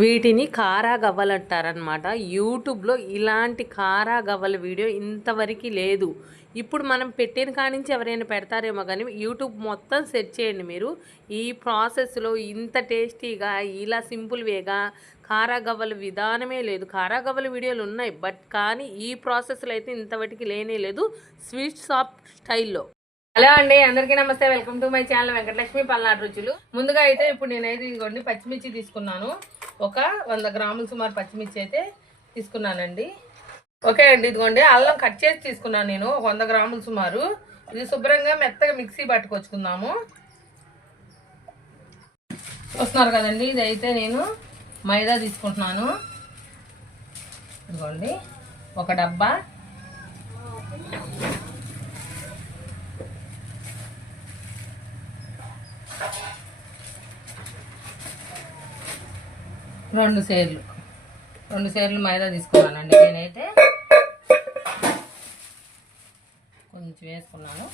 వీటిని కారా గవ్వలు అంటారనమాట. యూట్యూబ్లో ఇలాంటి కారా గవ్వల వీడియో ఇంతవరకు లేదు. ఇప్పుడు మనం పెట్టిన కానించి ఎవరైనా పెడతారేమో కానీ యూట్యూబ్ మొత్తం సెర్చ్ చేయండి మీరు. ఈ ప్రాసెస్లో ఇంత టేస్టీగా ఇలా సింపుల్ వేగా కారా గవ్వల విధానమే లేదు. కారా గవ్వల వీడియోలు ఉన్నాయి, బట్ కానీ ఈ ప్రాసెస్లో అయితే ఇంతవరకు లేనే లేదు స్వీట్ షాప్ స్టైల్లో. హలో అండి, అందరికీ నమస్తే. Welcome to my channel Venkatalakshmi Palnadu రుచులు. ముందుగా అయితే ఇప్పుడు నేనైతే ఇదిగోండి పచ్చిమిర్చి తీసుకున్నాను. ఒక 100 గ్రాములు సుమారు పచ్చిమిర్చి అయితే తీసుకున్నానండి. ఓకే అండి, ఇదిగోండి అల్లం కట్ చేసి తీసుకున్నాను నేను 100 గ్రాములు సుమారు. ఇది శుభ్రంగా మెత్తగా మిక్సీ పట్టుకొచ్చుకుందాము. చూస్తున్నారు కదండి, ఇది అయితే నేను మైదా తీసుకుంటున్నాను. ఇదిగోండి ఒక డబ్బా, రెండు సేర్లు మైదా తీసుకున్నానండి. నేనైతే కొంచెం వేసుకున్నాను.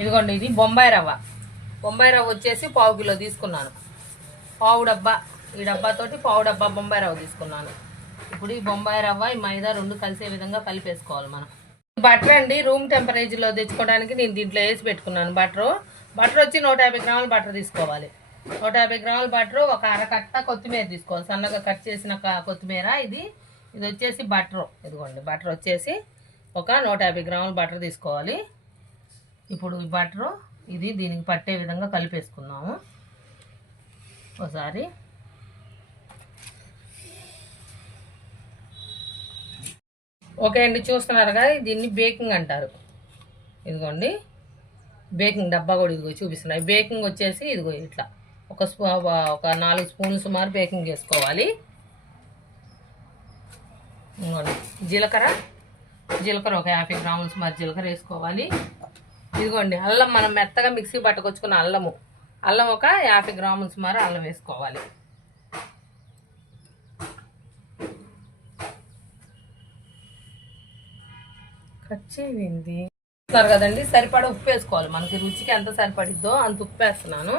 ఇదిగోండి ఇది బొంబాయి రవ్వ వచ్చేసి 1/2 కిలో తీసుకున్నాను. పావు డబ్బా, ఈ డబ్బాతోటి పావు డబ్బా బొంబాయి రవ్వ తీసుకున్నాను. ఇప్పుడు ఈ బొంబాయి రవ్వ ఈ మైదా రెండు కలిసే విధంగా కలిపేసుకోవాలి మనం. బటర్ అండి, రూమ్ టెంపరేచర్లో తెచ్చుకోవడానికి నేను దీంట్లో వేసి పెట్టుకున్నాను. బటర్ వచ్చి 150 గ్రాముల బటర్ తీసుకోవాలి. 150 గ్రాముల బటర్, ఒక అరకట్ట కొత్తిమీర తీసుకోవాలి, సన్నగా కట్ చేసిన కొత్తిమీర. ఇది వచ్చేసి బటర్. ఇదిగోండి బటర్ వచ్చేసి ఒక 150 గ్రాముల బటర్ తీసుకోవాలి. ఇప్పుడు ఈ బటర్ ఇది దీనికి పట్టే విధంగా కలిపేసుకుందాము ఒకసారి. ఓకే అండి, చూస్తున్నారుగా దీన్ని బేకింగ్ అంటారు. ఇదిగోండి బేకింగ్ డబ్బా కూడా ఇదిగో చూపిస్తున్నాయి. బేకింగ్ వచ్చేసి ఇదిగో ఇట్లా ఒక 4 స్పూన్లు సుమారు బేకింగ్ చేసుకోవాలి. ఇదిగోండి జీలకర్ర ఒక 50 గ్రాములు సుమారు జీలకర్ర వేసుకోవాలి. ఇదిగోండి అల్లం, మనం మెత్తగా మిక్సీ పట్టుకొచ్చుకున్న అల్లం ఒక 50 గ్రాములు సుమారు అల్లం వేసుకోవాలి. కట్ చేయింది కదండి. సరిపడా ఉప్పు వేసుకోవాలి, మనకి రుచికి ఎంత సరిపడిద్దో అంత ఉప్పు వేస్తున్నాను.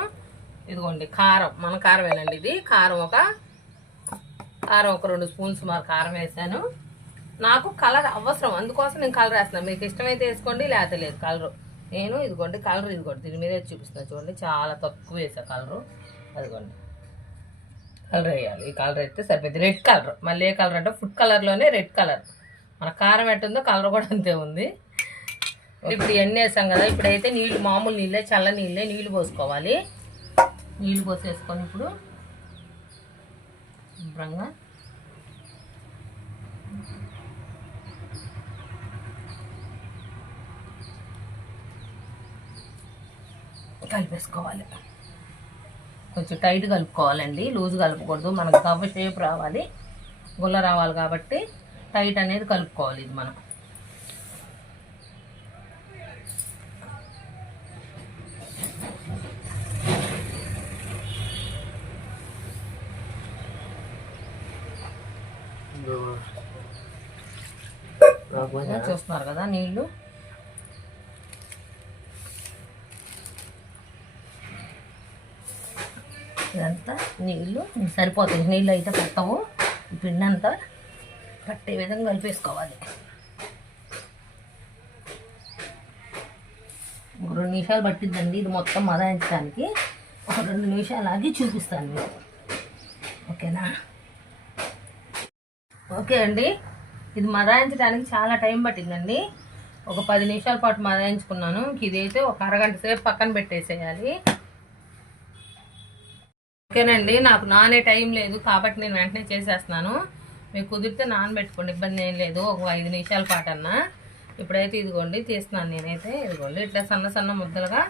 ఇదిగోండి కారం, మన కారమేనండి ఇది. కారం ఒక 2 స్పూన్లు సుమారు కారం వేసాను. నాకు కలర్ అవసరం, అందుకోసం నేను కలర్ వేస్తున్నాను. మీకు ఇష్టమైతే వేసుకోండి, లేకపోతే లేదు కలరు. నేను ఇదిగోండి కలర్ ఇదిగోండి దీని మీదే చూపిస్తున్నాను చూడండి, చాలా తక్కువ వేసా కలరు. అదిగోండి కలర్ వేయాలి. ఈ కలర్ అయితే సరిపోయింది. రెడ్ కలర్, మళ్ళీ ఏ కలర్ అంటే ఫుడ్ కలర్లోనే రెడ్ కలర్. మన కారం ఎట్టుందో కలర్ కూడా అంతే ఉంది. ఇప్పుడు ఇవన్నీ వేసాం కదా, ఇప్పుడైతే నీళ్ళు, మామూలు నీళ్ళే, చల్ల నీళ్ళు పోసుకోవాలి. నీళ్ళు పోసేసుకొని ఇప్పుడు శుభ్రంగా కలిపేసుకోవాలి. కొంచెం టైట్ కలుపుకోవాలండి, లూజ్ కలుపుకూడదు. మనకు గవ్వ షేప్ రావాలి, గుల్ల రావాలి కాబట్టి టైట్ అనేది కలుపుకోవాలి. ఇది మనం చూస్తున్నారు కదా నీళ్ళు. ఇదంతా నీళ్ళు సరిపోతాయి, నీళ్ళు అయితే పట్టవు. ఈ పిండి అంతా పట్టే విధంగా కలిపేసుకోవాలి. 2 నిమిషాలు పట్టిద్దండి ఇది మొత్తం మదాయించడానికి. ఒక 2 నిమిషాలు ఆగి చూపిస్తాను మీకు, ఓకేనా? ఓకే అండి, ఇది మదాయించడానికి చాలా టైం పట్టిందండి. ఒక 10 నిమిషాల పాటు మదాయించుకున్నాను. ఇదైతే ఒక అరగంట సేపు పక్కన పెట్టేసేయాలి. ఓకేనండి, నాకు నానే టైం లేదు కాబట్టి నేను వెంటనే చేసేస్తున్నాను. మీకు కుదిరితే నానబెట్టుకోండి, ఇబ్బంది ఏం లేదు, ఒక 5 నిమిషాల పాటు అన్నా. ఇప్పుడైతే ఇదిగోండి తీస్తున్నాను నేనైతే. ఇదిగోండి ఇట్లా సన్న ముద్దలుగా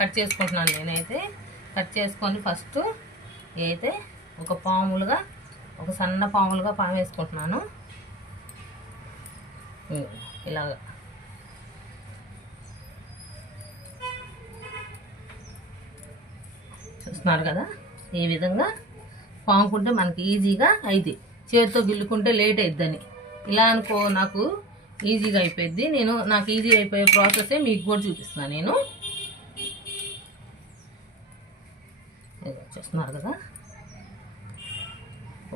కట్ చేసుకుంటున్నాను నేనైతే. కట్ చేసుకొని ఫస్ట్ అయితే ఒక సన్న పాములుగా పాము వేసుకుంటున్నాను ఇలాగా. చూస్తున్నారు కదా, ఈ విధంగా పాముకుంటే మనకి ఈజీగా అయితే, చేతితో గిల్లుకుంటే లేట్ అయిద్దని. ఇలా అనుకో, నాకు ఈజీగా అయిపోయింది. నాకు ఈజీ అయిపోయే ప్రాసెసే మీకు కూడా చూపిస్తున్నాను నేను. చూస్తున్నారు కదా,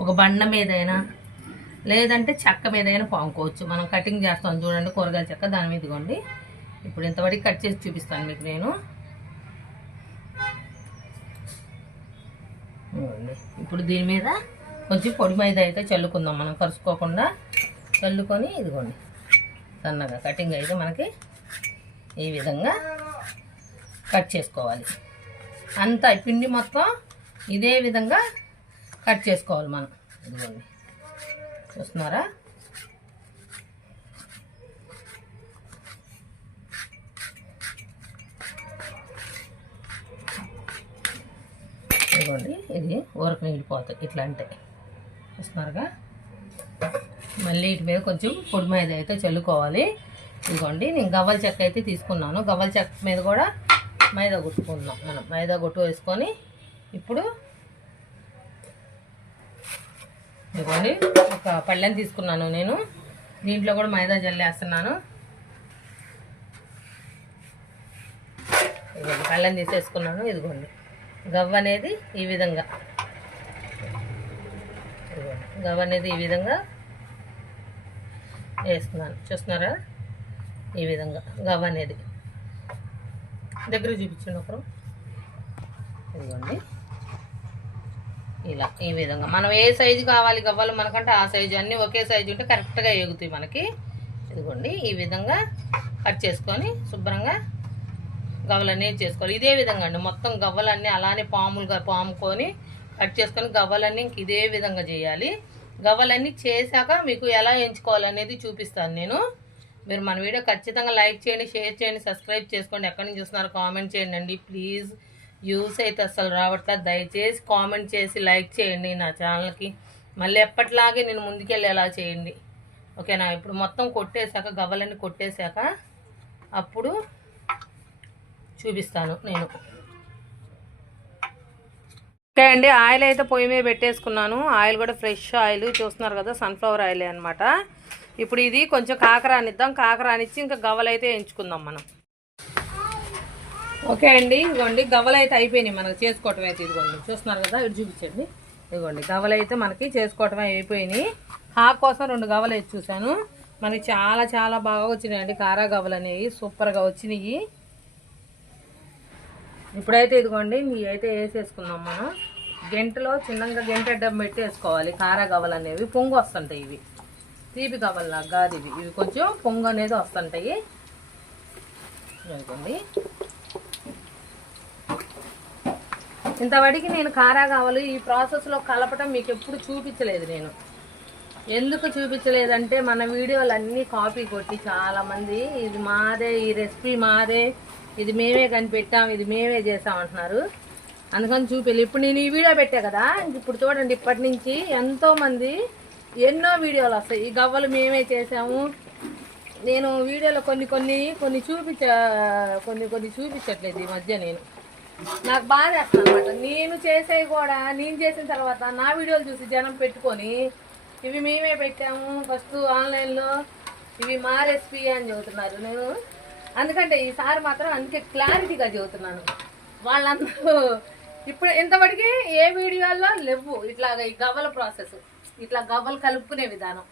ఒక బండ మీదైనా లేదంటే చెక్క మీదైనా పాముకోవచ్చు. మనం కటింగ్ చేస్తాం చూడండి, కూరగాయల చెక్క దాని మీద ఇదిగోండి. ఇప్పుడు ఇంతవరకు కట్ చేసి చూపిస్తాను మీకు నేను. ఇప్పుడు దీని మీద కొంచెం పొడి మైదా అయితే చల్లుకుందాం, మనం కరుసుకోకుండా చల్లుకొని ఇదిగోండి సన్నగా కటింగ్ అయితే మనకి ఈ విధంగా కట్ చేసుకోవాలి. అంతా పిండి మొత్తం ఇదే విధంగా కట్ చేసుకోవాలి మనం. ఇదిగోండి చూస్తున్నారా, ఇదిగోండి ఇది ఊరకు మిగిలిపోతాయి ఇట్లా అంటే. చూస్తున్నారుగా, మళ్ళీ వీటి మీద కొంచెం పొడి మైదా అయితే చల్లుకోవాలి. ఇదిగోండి నేను గవ్వల చెక్క అయితే తీసుకున్నాను. గవ్వల చెక్క మీద కూడా మైదా కొట్టుకుందాం మనం. మైదా కొట్టు వేసుకొని ఇప్పుడు ఇదిగోండి ఒక పళ్ళెని తీసుకున్నాను నేను, దీంట్లో కూడా మైదా జల్లేస్తున్నాను. ఇదిగోండి పళ్ళెని తీసేసుకున్నాను. ఇదిగోండి గవ్వ అనేది ఈ విధంగా, గవ్వ అనేది ఈ విధంగా వేస్తున్నాను. చూస్తున్నారా, ఈ విధంగా గవ్వ అనేది దగ్గర చూపించండి ఒకరు. ఇదిగోండి ఇలా ఈ విధంగా మనం ఏ సైజు కావాలి గవ్వలు మనకంటే ఆ సైజు, అన్నీ ఒకే సైజు ఉంటే కరెక్ట్గా ఎగుతాయి మనకి. ఇదిగోండి ఈ విధంగా కట్ చేసుకొని శుభ్రంగా గవ్వలన్నీ చేసుకోవాలి. ఇదే విధంగా అండి మొత్తం గవ్వలన్నీ అలానే పాములుగా పాముకొని కట్ చేసుకొని గవ్వలన్నీ ఇంక ఇదే విధంగా చేయాలి. గవ్వలన్నీ చేశాక మీకు ఎలా ఎంచుకోవాలనేది చూపిస్తాను నేను. మీరు మన వీడియో ఖచ్చితంగా లైక్ చేయండి, షేర్ చేయండి, సబ్స్క్రైబ్ చేసుకోండి. ఎక్కడి నుంచి చూస్తున్నారో కామెంట్ చేయండి ప్లీజ్. వ్యూస్ అయితే అసలు రావట్లేదు, దయచేసి కామెంట్ చేసి లైక్ చేయండి నా ఛానల్కి. మళ్ళీ ఎప్పటిలాగే నేను ముందుకెళ్ళేలా చేయండి, ఓకేనా. ఇప్పుడు మొత్తం కొట్టేశాక గవ్వలన్నీ కొట్టేశాక అప్పుడు చూపిస్తాను నేను. ఓకే అండి, ఆయిల్ అయితే పొయ్యి మీద పెట్టేసుకున్నాను. ఆయిల్ కూడా ఫ్రెష్ ఆయిల్ చూస్తున్నారు కదా, సన్ఫ్లవర్ ఆయిల్ అనమాట. ఇప్పుడు ఇది కొంచెం కాకరానిద్దాం. కాకరానిచ్చి ఇంకా గవ్వలు అయితే ఎంచుకుందాం మనం. ఓకే అండి, ఇదిగోండి గవ్వలు అయితే అయిపోయినాయి మనకు చేసుకోవటం అయితే. ఇదిగోండి చూస్తున్నారు కదా, ఇటు చూపించండి. ఇదిగోండి గవ్వలు అయితే మనకి చేసుకోవటం అయిపోయినాయి. హాఫ్ కోసం 2 గవ్వలు అయితే చూశాను. మనకి చాలా చాలా బాగా వచ్చినాయండి కారా గవ్వలు అనేవి, సూపర్గా వచ్చినాయి. ఇప్పుడైతే ఇదిగోండి ఇవి అయితే వేసేసుకుందాం మనం. గంటలో చిన్నగా గంట అడ్డం పెట్టి వేసుకోవాలి. కారా గవ్వలు అనేవి పొంగు వస్తుంటాయి, ఇవి తీపి గవ్వల్లాగా కాదు ఇవి. ఇవి కొంచెం పొంగు అనేది వస్తుంటాయి. ఇదిగోండి ఇంతవరకు నేను కారా గవ్వలు ఈ ప్రాసెస్లో కలపటం మీకు ఎప్పుడు చూపించలేదు. నేను ఎందుకు చూపించలేదంటే మన వీడియోలు అన్నీ కాపీ కొట్టి చాలామంది ఇది మాదే, ఈ రెసిపీ మాదే, ఇది మేమే కనిపెట్టాం, ఇది మేమే చేసాం అంటున్నారు. అందుకని చూపించలేదు. ఇప్పుడు నేను ఈ వీడియో పెట్టా కదా, ఇప్పుడు చూడండి ఇప్పటి నుంచి ఎంతోమంది ఎన్నో వీడియోలు వస్తాయి. ఈ గవ్వలు మేమే చేసాము. నేను వీడియోలో కొన్ని చూపించట్లేదు ఈ మధ్య. నేను నాకు బాగా చేస్తాను అనమాట. నేను చేసేవి కూడా నేను చేసిన తర్వాత నా వీడియోలు చూసి జనం పెట్టుకొని ఇవి మేమే పెట్టాము ఫస్ట్ ఆన్లైన్లో, ఇవి మా రెసిపీ అని చెబుతున్నారు. నేను అందుకంటే ఈసారి మాత్రం అందుకే క్లారిటీగా చెబుతున్నాను. వాళ్ళందరూ ఇప్పుడు ఇంతవరకు ఏ వీడియోల్లో లేవు ఇట్లాగా ఈ గవ్వల ప్రాసెస్, ఇట్లా గవ్వలు కలుపుకునే విధానం.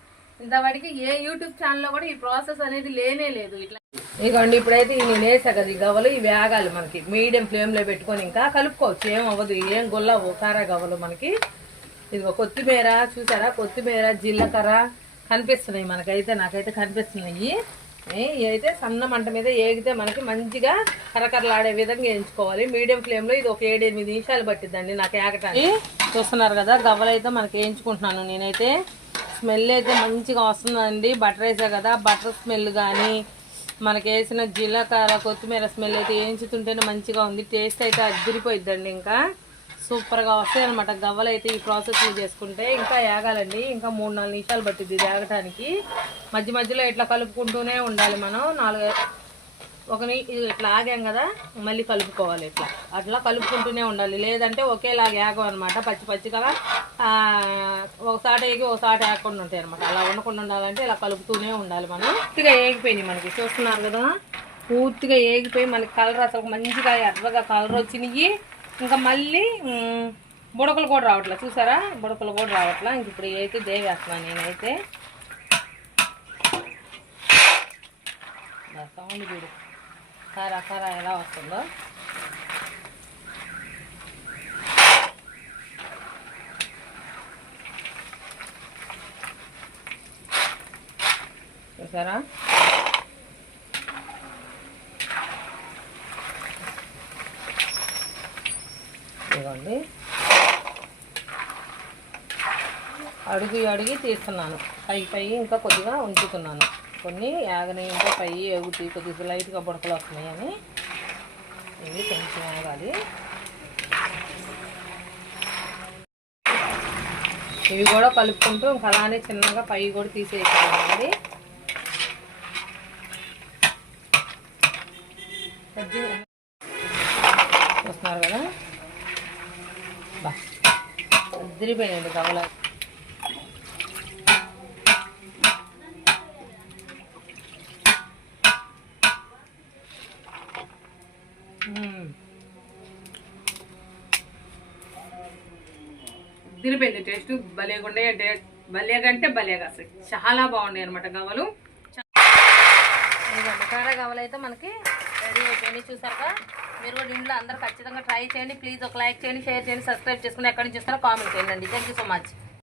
ఇంతవరకు ఏ యూట్యూబ్ ఛానల్లో కూడా ఈ ప్రాసెస్ అనేది లేనే లేదు. ఇట్లా ఇదిగోండి ఇప్పుడైతే నేను వేసా కదా ఈ గవ్వలు, ఇవి వేగాలి మనకి. మీడియం ఫ్లేమ్లో పెట్టుకొని ఇంకా కలుపుకోవచ్చు, ఏం అవ్వదు, ఏం గొల్లవు కారా గవ్వలు మనకి. ఇదిగో కొత్తిమీర చూసారా, కొత్తిమీర జీలకర్ర కనిపిస్తున్నాయి మనకైతే, నాకైతే కనిపిస్తున్నాయి. ఇవి అయితే సన్న మంట మీద ఏగితే మనకి మంచిగా కరకరలాడే విధంగా వేయించుకోవాలి మీడియం ఫ్లేమ్లో. ఇది ఒక 7-8 నిమిషాలు పట్టిద్దండి నాకు ఏగటానికి. చూస్తున్నారు కదా గవ్వలు అయితే మనకి వేయించుకుంటున్నాను నేనైతే. స్మెల్ అయితే మంచిగా వస్తుందండి, బటర్ వేసా కదా, బటర్ స్మెల్ కానీ మనకి వేసిన జీలకర్ర కొత్తిమీర స్మెల్ అయితే వేయించుతుంటేనే మంచిగా ఉంది. టేస్ట్ అయితే అదిరిపోయిద్దండి, ఇంకా సూపర్గా వస్తాయి అనమాట గవ్వలు అయితే. ఈ ప్రాసెస్లో చేసుకుంటే ఇంకా ఏగాలండి, ఇంకా 3-4 నిమిషాలు పట్టింది ఇది ఏగటానికి. మధ్య మధ్యలో ఇట్లా కలుపుకుంటూనే ఉండాలి మనం. ఇట్లా ఆగాం కదా, మళ్ళీ కలుపుకోవాలి. ఇట్లా అట్లా కలుపుకుంటూనే ఉండాలి, లేదంటే ఒకేలాగా ఏగం అనమాట. పచ్చిగా ఒకసారి ఏగి ఒకసారి ఏగకుండా ఉంటాయి అనమాట. అలా ఉండకుండా ఉండాలంటే ఇలా కలుపుతూనే ఉండాలి మనం. పూర్తిగా ఏగిపోయినాయి మనకి, చూస్తున్నారు కదా, పూర్తిగా ఏగిపోయి మనకి కలర్ అసలు మంచిగా ఎర్రగా కలర్ వచ్చినాయి. ఇంకా మళ్ళీ బుడకలు కూడా రావట్లా, చూసారా? బుడకలు కూడా రావట్లా. ఇంక ఇప్పుడు అయితే దేవేస్తున్నాను నేనైతే. సౌండ్ చూడు, కారా కారా ఎలా వస్తుందో. చూసారా? ఇదిగోండి, అడిగి తీస్తున్నాను. పై ఇంకా కొద్దిగా ఉంచుతున్నాను. కొన్ని యాగని ఇంకా పై ఎగుతాయి, కొద్దిగా లైట్గా బుడకలు వస్తున్నాయి అని. ఇవి కొంచెం ఆగాలి. ఇవి కూడా కలుపుకుంటూ ఇంకా అలానే చిన్నగా పై కూడా తీసేసుకోవాలి. చూస్తున్నారు కదా, అదిరిపోయినండి గవల. అదిరిపోయింది టేస్ట్. భలేగుండే అంటే భలేగా అసలు చాలా బాగున్నాయి అనమాట గవలు. కారా గవలు అయితే మనకి రెడీ అయిపోయింది. చూసారుగా, మీరు కూడా ఇంట్లో అందరూ ఖచ్చితంగా ట్రై చేయండి. ప్లీజ్ ఒక లైక్ చేయండి, షేర్ చేయండి, సబ్స్క్రైబ్ చేసుకుని ఎక్కడి నుంచి చూస్తారో కామెంట్ చేయండి. Thank you so much.